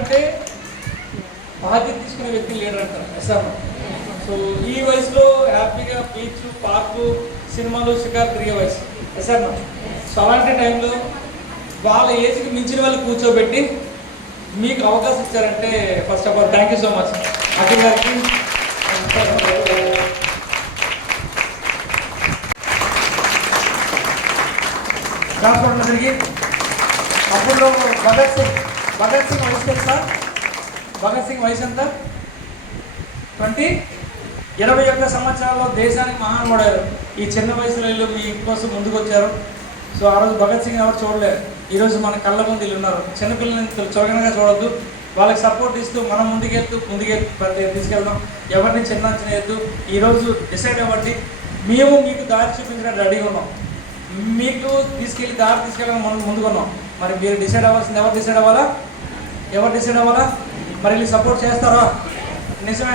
అంటే బాధ్యత తీసుకునే వ్యక్తి లీడర్ అంటారు ఎస్ఆర్. సో ఈ వయసులో హ్యాపీగా బీచ్, పార్కు, సినిమాలు, షికారు తిరిగే వయసు ఎస్ఆర్. సో అలాంటి టైంలో వాళ్ళ ఏజ్కి మించిన వాళ్ళు కూర్చోబెట్టి మీకు అవకాశం ఇచ్చారంటే first of all thank you so much Akhil గారికి. ట్రాన్స్పోర్ట్ తిరిగి అప్పుడు భగత్ సింగ్ వయసు తెలుసా? భగత్ సింగ్ వయసు ఎంత? 21 సంవత్సరాల్లో దేశానికి మహానుభావుడు. ఈ చిన్న వయసులో వీళ్ళు మీ కోసం ముందుకు వచ్చారు. సో ఆ రోజు భగత్ సింగ్ ఎవరు చూడలేరు. ఈరోజు మన కళ్ళ ముందు వీళ్ళు ఉన్నారు. చిన్నపిల్లల్ని చులకనగా చూడొద్దు, వాళ్ళకి సపోర్ట్ ఇస్తూ మనం ముందుకెళ్తూ తీసుకెళ్దాం. ఎవరిని చిన్న అంచనేయద్దు. ఈరోజు డిసైడ్ అవ్వండి. మేము మీకు దారి చూపించడానికి రెడీగా ఉన్నాం. మీకు దారి తీసుకెళ్ళడం మనం ముందుకున్నాం. మరి మీరు డిసైడ్ అవ్వాల్సింది ఎవరు డిసైడ్ అవ్వాలా? మరి వీళ్ళు సపోర్ట్ చేస్తారా? నిజమే.